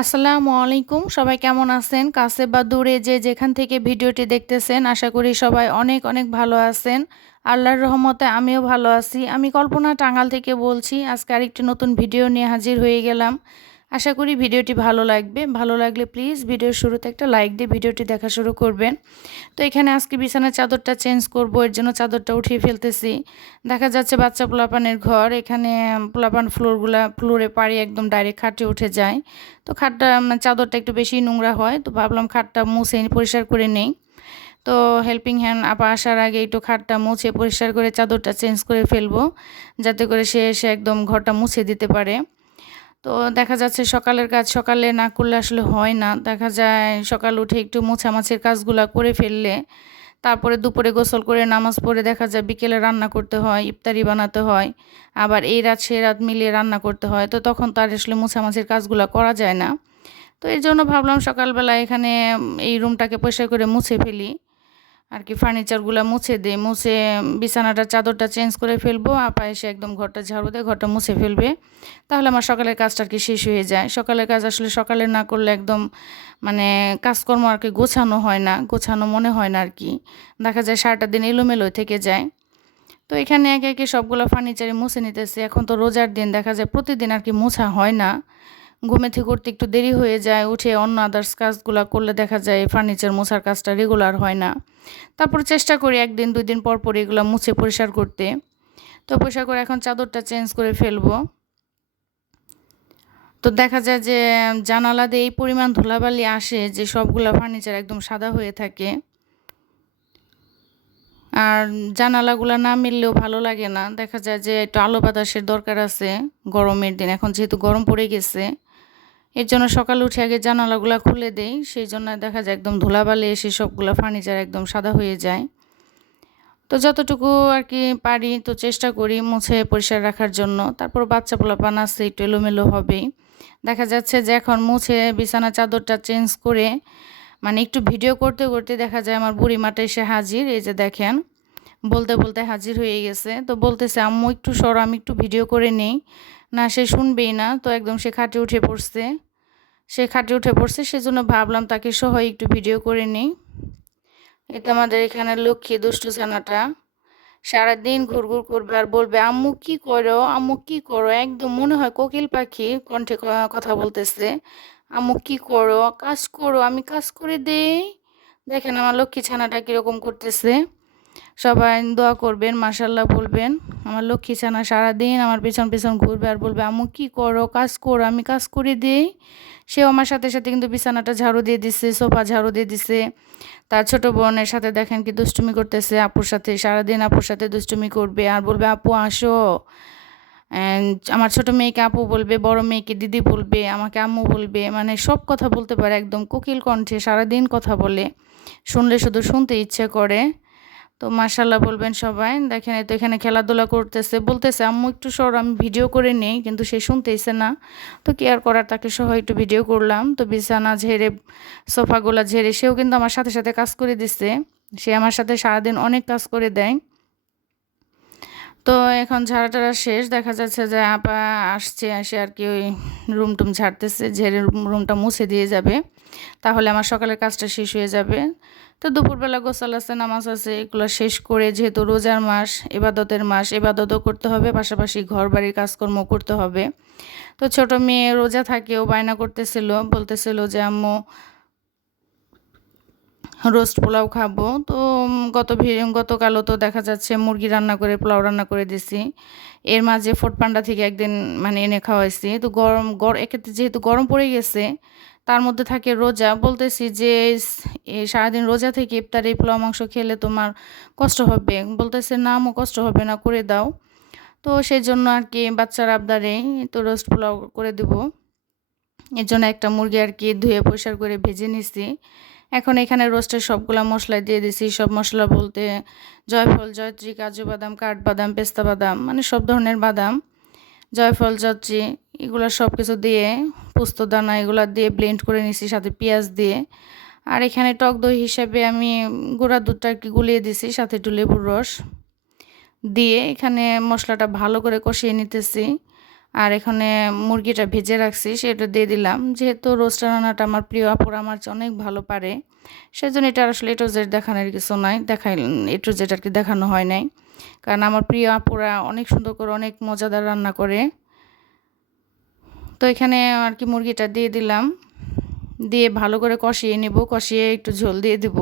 আসসালামু আলাইকুম। সবাই কেমন আছেন? কাছে বা দূরে যে যেখান থেকে ভিডিওটি দেখতেছেন, আশা করি সবাই অনেক অনেক ভালো আছেন। আল্লাহর রহমতে আমিও ভালো আছি। আমি কল্পনা টাঙ্গাল থেকে বলছি, আজকে আরেকটি নতুন ভিডিও নিয়ে হাজির হয়ে গেলাম। আশা করি ভিডিওটি ভালো লাগবে। ভালো লাগলে প্লিজ ভিডিওর শুরুতে একটা লাইক দিয়ে ভিডিওটি দেখা শুরু করবেন। তো এখানে আজকে বিছানার চাদরটা চেঞ্জ করব, এর জন্য চাদরটা উঠিয়ে ফেলতেছি। দেখা যাচ্ছে বাচ্চা পোলাপানের ঘর, এখানে পোলাপান ফ্লোরগুলা, ফ্লোরে পাড়ি একদম ডাইরেক্ট খাটে উঠে যায়। তো খাটটা চাদরটা একটু বেশি নোংরা হয়, তো ভাবলাম খাটটা মুছে পরিষ্কার করে নেই। তো হেল্পিং হ্যান্ড আপা আসার আগে একটু খাটটা মুছে, পরিষ্কার করে চাদরটা চেঞ্জ করে ফেলব, যাতে করে সে এসে একদম ঘরটা মুছে দিতে পারে। তো দেখা যাচ্ছে সকালের কাজ সকালে না করলে আসলে হয় না। দেখা যায় সকাল উঠে একটু মোছামাছির কাজগুলো করে ফেললে, তারপরে দুপুরে গোসল করে, নামাজ পড়ে দেখা যায় বিকেলে রান্না করতে হয়, ইফতারি বানাতে হয়, আবার এই রাত সে রাত মিলিয়ে রান্না করতে হয়। তো তখন তার আসলে মোছামাছির কাজগুলো করা যায় না। তো এই জন্য ভাবলাম সকালবেলা এখানে এই রুমটাকে পরিষ্কার করে মুছে ফেলি। আর কি ফার্নিচারগুলো মুছে দিই মুছে বিছানাটা, চাদরটা চেঞ্জ করে ফেলব, আপা এসে একদম ঘরটা ঝাড়ু দিয়ে ঘরটা মুছে ফেলবে। তাহলে আমার সকালের কাজটা আর কি শেষ হয়ে যায়। সকালের কাজ আসলে সকালে না করলে একদম মানে কাজকর্ম আর কি গোছানো হয় না, গোছানো মনে হয় না আর কি। দেখা যায় সারাটা দিন এলোমেলো থেকে যায়। তো এখানে একে একে সবগুলো ফার্নিচারে মুছে নিতেছে। এখন তো রোজার দিন, দেখা যায় প্রতিদিন আর কি মোছা হয় না। ঘুমে থেকে উঠতে একটু দেরি হয়ে যায়, উঠে অন্য আদার্স কাজগুলো করলে দেখা যায় ফার্নিচার মোছার কাজটা রেগুলার হয় না। তারপর চেষ্টা করি একদিন দুই দিন পর পর এগুলো মুছে পরিষ্কার করতে। তো পরিষ্কার করে এখন চাদরটা চেঞ্জ করে ফেলব। তো দেখা যায় যে, জানালা দিয়ে এই পরিমাণ ধুলাবালি আসে যে সবগুলো ফার্নিচার একদম সাদা হয়ে থাকে। আর জানালাগুলো না মিললেও ভালো লাগে না। দেখা যায় যে একটু আলো বাতাসের দরকার আছে গরমের দিন। এখন যেহেতু গরম পড়ে গেছে এর জন্য সকালে উঠে আগে জানালাগুলো খুলে দেই, সেই জন্য দেখা যায় একদম ধুলাবালি এসে সবগুলো ফার্নিচার একদম সাদা হয়ে যায়। তো যতটুকু আর কি পারি তো চেষ্টা করি মুছে পরিষ্কার রাখার জন্য। তারপর বাচ্চা পোলাপান আছে, একটু এলোমেলো হবেই। দেখা যাচ্ছে যে এখন মুছে বিছানা চাদরটা চেঞ্জ করে মানে একটু ভিডিও করতে করতে দেখা যায় আমার বুড়ি মাঠে এসে হাজির, এই যে দেখেন, বলতে বলতে হাজির হয়ে গেছে। তো বলতেছে, আম্মু, একটু সর, আমি একটু ভিডিও করে নেই। না, সে শুনবেই না, তো একদম সে খাটে উঠে পড়ছে। সে খাটে উঠে পড়ছে, সেজন্য ভাবলাম তাকে সহ একটু ভিডিও করে নিই। এটা আমাদের এখানে লক্ষ্মী দুষ্টু ছানাটা সারাদিন ঘুরঘুর করবে আর বলবে, আম্মু কি করো? আম্মু কি করো? একদম মনে হয় কোকিল পাখি কণ্ঠে কথা বলতেছে। আম্মু কি করো? কাজ করো, আমি কাজ করে দেই। দেখেন আমার লক্ষ্মী ছানাটা কীরকম করতেছে। সবাই দোয়া করবেন মাসাল্লাহ বলবেন। আমার লক্ষ্মী ছানা সারাদিন আমার পেছন পেছন ঘুরবে আর বলবে, আম্মু, কি করো? কাজ করো, আমি কাজ করে দিই। সেও আমার সাথে সাথে কিন্তু বিছানাটা ঝাড়ু দিয়ে দিছে, সোফা ঝাড়ু দিয়ে দিছে। তার ছোট বোনের সাথে দেখেন কি দুষ্টুমি করতেছে, আপুর সাথে, সারাদিন আপুর সাথে দুষ্টুমি করবে আর বলবে, আপু, আসো। আমার ছোট মেয়েকে আপু বলবে, বড় মেয়েকে দিদি বলবে, আমাকে আম্মু বলবে মানে সব কথা বলতে পারে একদম কোকিল কণ্ঠে, সারাদিন কথা বলে। শুনলে শুধু শুনতে ইচ্ছে করে। তো মার্শাল্লাহ বলবেন সবাই। দেখেন তো এখানে খেলাধুলা করতেছে। বলতেছে, আম্মু, একটু সর, আমি ভিডিও করে নেই, কিন্তু সে শুনতেইছে না। তো কেয়ার করার, তাকে সহ একটু ভিডিও করলাম। তো বিছানা ঝেড়ে, সোফাগুলা ঝেড়ে, সেও কিন্তু আমার সাথে সাথে কাজ করে দিচ্ছে সে আমার সাথে সারাদিন অনেক কাজ করে দেয়। তো এখন ঝাড়া টাড়া শেষ। দেখা যাচ্ছে যে আপা আসছে আসে আর কি ওই রুম টুম ঝাড়তেছে, ঝেড়ে রুমটা মুছে দিয়ে যাবে। তাহলে আমার সকালের কাজটা শেষ হয়ে যাবে। তো দুপুরবেলা গোসাল আছে, নামাজ আছে, এগুলো শেষ করে যেহেতু রোজার মাস, এবাদতের মাস, এবাদতও করতে হবে, পাশাপাশি ঘর বাড়ির কাজকর্ম করতে হবে। তো ছোট মেয়ে রোজা থাকেও বায়না করতেছিল, বলতেছিল যে, আম্মু, রোস্ট পোলাও খাব। তো গত গতকালও তো দেখা যাচ্ছে মুরগি রান্না করে, পোলাও রান্না করে দিছি। এর মাঝে ফোটপান্ডা থেকে একদিন মানে এনে খাওয়াইছি। তো গরম, গর এক্ষেত্রে যেহেতু গরম পড়ে গেছে তার মধ্যে থাকে রোজা। বলতেছি যে সারাদিন রোজা থেকে ইফতারে পোলাও মাংস খেলে তোমার কষ্ট হবে। বলতেছে, না আমও কষ্ট হবে না, করে দাও। তো সেই জন্য আর কি বাচ্চার আবদারে তো রোস্ট পোলাও করে দেব। এর জন্য একটা মুরগি আর কি ধুয়ে পরিষ্কার করে ভেজে নিছি। এখন এখানে রোস্টের সবগুলো মশলা দিয়ে দিছি। সব মশলা বলতে জয়ফল, জয়ত্রী, কাজু বাদাম কাঠবাদাম পেস্তা বাদাম মানে সব ধরনের বাদাম। জয়ফল জয়ত্রী এগুলো সব কিছু দিয়ে পোস্ত দানা এগুলো দিয়ে ব্লেন্ড করে নিছি, সাথে পেঁয়াজ দিয়ে। আর এখানে টক দই হিসাবে আমি গুঁড়া দুধটা কি গুলিয়ে দিছি, সাথে একটু লেবুর রস দিয়ে এখানে মশলাটা ভালো করে কষিয়ে নিতেছি। আর এখানে মুরগিটা ভেজে রাখছি, সেটা দিয়ে দিলাম। যেহেতু রোস্ট রান্নাটা আমার প্রিয় আপুর, আমার অনেক ভালো পারে। সেজন্য এটা আসলে এটো জেড দেখানোর কিছু নয় দেখাই এটো জেড আর কি দেখানো হয় নাই। কারণ আমার প্রিয় আপুরা অনেক সুন্দর করে, অনেক মজাদার রান্না করে। তো এখানে আর কি মুরগিটা দিয়ে দিলাম। দিয়ে ভালো করে কষিয়ে নেব, কষিয়ে একটু ঝোল দিয়ে দিব।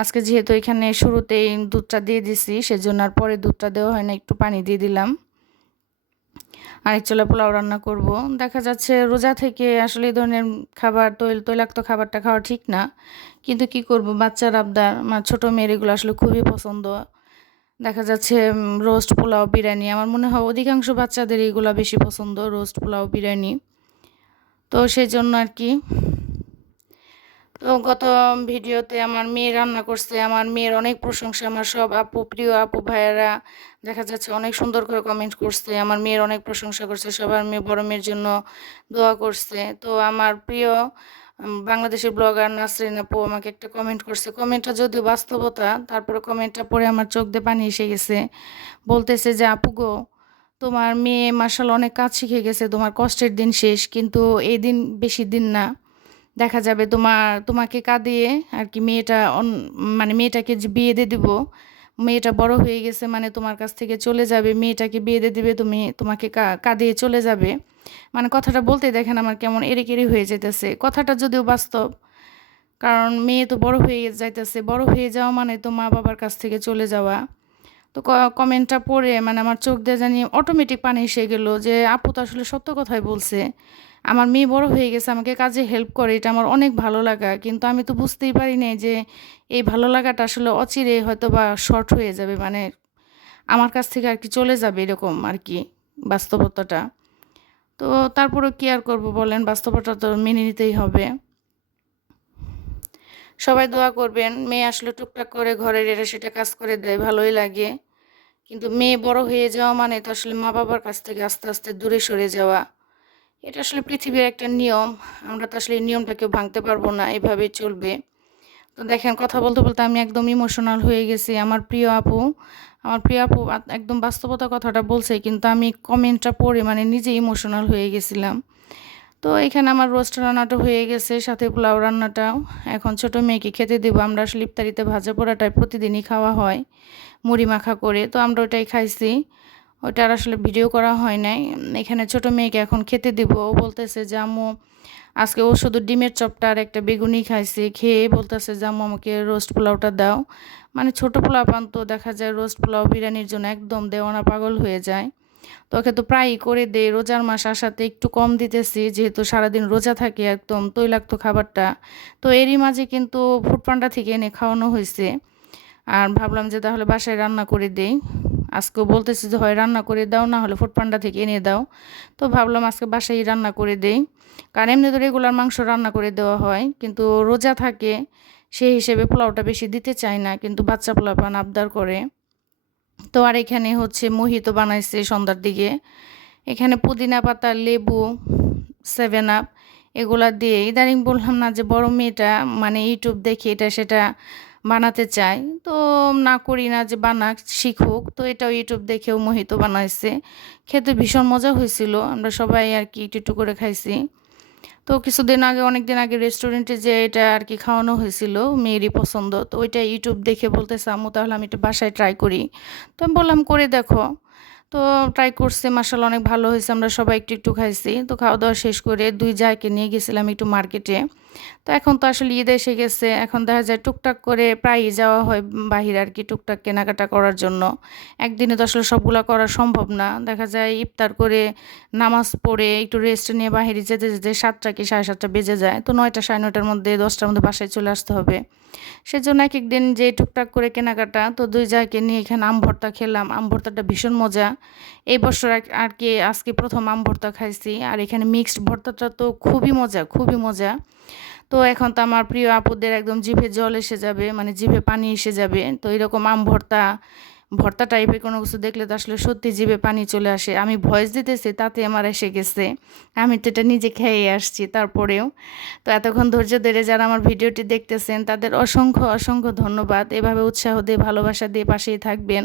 আজকে যেহেতু এখানে শুরুতেই দুধটা দিয়ে দিছি, সেজন্য আর পরে দুধটা দেওয়া হয় না, একটু পানি দিয়ে দিলাম। আরেক চলে পোলাও রান্না করব। দেখা যাচ্ছে রোজা থেকে আসলে এই ধরনের খাবার, তৈল, তৈলাক্ত খাবারটা খাওয়া ঠিক না। কিন্তু কি করব, বাচ্চার আবদার আমার ছোটো মেয়ের এগুলো আসলে খুবই পছন্দ। দেখা যাচ্ছে রোস্ট পোলাও বিরিয়ানি। আমার মনে হয় অধিকাংশ বাচ্চাদের এগুলো বেশি পছন্দ রোস্ট পোলাও বিরিয়ানি। তো সেই জন্য আর কি। তো গত ভিডিওতে আমার মেয়ে রান্না করছে। আমার মেয়ের অনেক প্রশংসা, আমার সব আপু, প্রিয় আপু, ভাইয়েরা। দেখা যাচ্ছে অনেক সুন্দর করে কমেন্ট করছে। আমার মেয়ের অনেক প্রশংসা করছে। সবার মেয়ে বড় মেয়ের জন্য দোয়া করছে। তো আমার প্রিয় বাংলাদেশের ব্লগার নাসরিন আপু আমাকে একটা কমেন্ট করছে। কমেন্টটা যদিও বাস্তবতা, তারপরে কমেন্টটা পরে আমার চোখ দিয়ে পানি এসে গেছে। বলতেছে যে, আপু গো, তোমার মেয়ে মার্শাল অনেক কাজ শিখে গেছে, তোমার কষ্টের দিন শেষ, কিন্তু এই দিন বেশি দিন না। দেখা যাবে তোমার, তোমাকে কাঁদিয়ে আর কি মেয়েটা মানে মেয়েটাকে যে বিয়ে দিয়ে দিব মেয়েটা বড় হয়ে গেছে মানে তোমার কাছ থেকে চলে যাবে, মেয়েটাকে দিয়ে দিবে, তুমি তোমাকে কাঁদিয়ে চলে যাবে। মানে কথাটা বলতে দেখেন আমার কেমন এরিকেরি হয়ে যেতেছে কথাটা যদিও বাস্তব, কারণ মেয়ে তো বড় হয়ে যাইতেছে, বড় হয়ে যাওয়া মানে তো মা বাবার কাছ থেকে চলে যাওয়া। তো কমেন্টটা পড়ে মানে আমার চোখ দিয়ে জানি অটোমেটিক পানি এসে গেলো যে, আপু তো আসলে সত্য কথাই বলছে। আমার মেয়ে বড় হয়ে গেছে, আমাকে কাজে হেল্প করে, এটা আমার অনেক ভালো লাগা। কিন্তু আমি তো বুঝতেই পারি নাই যে এই ভালো লাগাটা আসলে অচিরে হয়তো বা শর্ট হয়ে যাবে মানে আমার কাছ থেকে আর কি চলে যাবে এরকম আর কি বাস্তবতাটা। তো তারপরেও কি আর করব বলেন, বাস্তবতা তো মেনে নিতেই হবে। সবাই দোয়া করবেন, মেয়ে আসলে টুকটাক করে ঘরের এটা সেটা কাজ করে দেয়, ভালোই লাগে। কিন্তু মেয়ে বড় হয়ে যাওয়া মানে তো আসলে মা বাবার কাছ থেকে আস্তে আস্তে দূরে সরে যাওয়া। এটা আসলে পৃথিবীর একটা নিয়ম। আমরা তো আসলে এই নিয়মটা কেউ ভাঙতে পারব না এভাবেই চলবে। তো দেখেন, কথা বলতে বলতে আমি একদম ইমোশনাল হয়ে গেছি। আমার প্রিয় আপু, আমার প্রিয় আপু একদম বাস্তবতা কথাটা বলছে, কিন্তু আমি কমেন্টটা পড়ে মানে নিজে ইমোশনাল হয়ে গেছিলাম। তো এখানে আমার রোস্ট রান্নাটা হয়ে গেছে, সাথে পোলাও রান্নাটাও। এখন ছোট মেয়েকে খেতে দেবো। আমরা আসলে ইফতারিতে ভাজা পোড়াটাই প্রতিদিনই খাওয়া হয়, মুড়ি মাখা করে। তো আমরা ওটাই খাইছি। ওটার আসলে ভিডিও করা হয় নাই। এখানে ছোট মেয়েকে এখন খেতে দিব। ও বলতেছে, যে আম্মু, আজকে ও শুধু ডিমের চপটা আর একটা বেগুনি খাইছে। খেয়ে বলতেছে যে, আম্মু, আমাকে রোস্ট পোলাওটা দাও। মানে ছোট পোলাও পান তো দেখা যায় রোস্ট পোলাও বিরিয়ানির জন্য একদম দেওয়ানা পাগল হয়ে যায়। তো ওকে তো প্রায়ই করে দেয় রোজার মাস আসাতে একটু কম দিতেছি, যেহেতু সারাদিন রোজা থাকে একদম তৈলাক্ত খাবারটা। তো এরই মাঝে কিন্তু ফুড পান্ডা থেকে এনে খাওয়ানো হয়েছে। আর ভাবলাম যে, তাহলে বাসায় রান্না করে দেই। আজকেও বলতেছি যে, হয়, রান্না করে দাও, না হলে ফুটপান্ডা থেকে এনে দাও। তো ভাবলাম আজকে বাসায় রান্না করে দেই। কারণ এমনি তো রেগুলার মাংস রান্না করে দেওয়া হয়, কিন্তু রোজা থাকে, সেই হিসেবে পোলাওটা বেশি দিতে চায় না, কিন্তু বাচ্চা পোলাপান আবদার করে। তো আর এখানে হচ্ছে মোহিত বানাইছে সন্ধ্যার দিকে। এখানে পুদিনা পাতা, লেবু সেভেন আপ এগুলা দিয়ে, ইদানিং বললাম না যে, বড় মেয়েটা মানে ইউটিউব দেখে এটা, সেটা বানাতে চাই। তো না করি না যে বানাক, শিখুক। তো এটাও ইউটিউব দেখেও মোহিত বানাইছে। খেতে ভীষণ মজা হয়েছিল। আমরা সবাই আর কি একটু একটু করে খাইছি। তো কিছুদিন আগে অনেক দিন আগে রেস্টুরেন্টে যে এটা আর কি খাওয়ানো হয়েছিল, মেয়েরই পছন্দ, তো ওইটা ইউটিউব দেখে বলতেছে, আম্মু, তাহলে আমি এটা বাসায় ট্রাই করি। তো আমি বললাম, করে দেখো। তো ট্রাই করছে মাসাল অনেক ভালো হয়েছে। আমরা সবাই একটু একটু খাইছি। তো খাওয়া দাওয়া শেষ করে দুই জায়গাকে নিয়ে গেছিলাম একটু মার্কেটে তো এখন তো আসলে ঈদ এসে গেছে, এখন দেখা যায় টুকটাক করে প্রায়ই যাওয়া হয় বাহির আর কি টুকটাক কেনাকাটা করার জন্য। একদিনে তো আসলে সবগুলো করা সম্ভব না। দেখা যায় ইফতার করে নামাজ পড়ে একটু রেস্ট নিয়ে বাহিরে যেতে যেতে সাতটা কি সাড়ে সাতটা বেজে যায়। তো নয়টা সাড়ে নয়টার মধ্যে দশটার মধ্যে বাসায় চলে আসতে হবে। সেজন্য এক একদিন যে টুকটাক করে কেনাকাটা, তো দুই জায়গাকে নিয়ে এখানে আম ভর্তা খেলাম। আম ভর্তাটা ভীষণ মজা। এই বছর আর কি আজকে প্রথম আম ভর্তা খাইছি। আর এখানে মিক্সড ভর্তাটা তো খুবই মজা খুবই মজা। তো এখন তো আমার প্রিয় আপুদের একদম জিভে জল এসে যাবে মানে জিভে পানি এসে যাবে। তো এরকম আম ভর্তা ভর্তা টাইপের কোনো কিছু দেখলে তো আসলে সত্যি জিভে পানি চলে আসে। আমি ভয়েস দিতেছি, তাতে আমার এসে গেছে। আমি তো এটা নিজে খেয়ে আসছি তারপরেও। তো এতক্ষণ ধৈর্য ধরে যারা আমার ভিডিওটি দেখতেছেন, তাদের অসংখ্য অসংখ্য ধন্যবাদ। এভাবে উৎসাহ দিয়ে, ভালোবাসা দিয়ে পাশেই থাকবেন।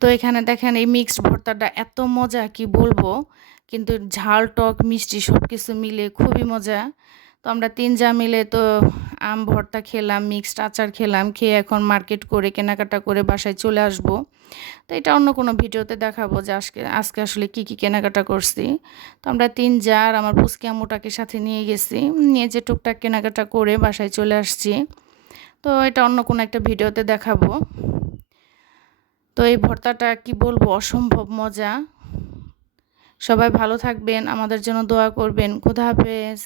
তো এখানে দেখেন এই মিক্সড ভর্তাটা এত মজা, কি বলব? কিন্তু ঝাল, টক, মিষ্টি সব কিছু মিলে খুবই মজা। তো আমরা তিন যা মিলে তো আম ভর্তা খেলাম মিক্সড আচার খেলাম, খেয়ে এখন মার্কেট করে, কেনাকাটা করে বাসায় চলে আসব। তো এটা অন্য কোনো ভিডিওতে দেখাবো যে আজকে আজকে আসলে কি কি কেনাকাটা করছি। তো আমরা তিন জার আমার পুচকি আম্মুটাকে সাথে নিয়ে গেছি, নিয়ে যে টুকটাক কেনাকাটা করে বাসায় চলে আসছি। তো এটা অন্য কোনো একটা ভিডিওতে দেখাবো। তো এই ভর্তাটা কি বলব, অসম্ভব মজা। সবাই ভালো থাকবেন, আমাদের জন্য দোয়া করবেন। খুদা হাফেজ।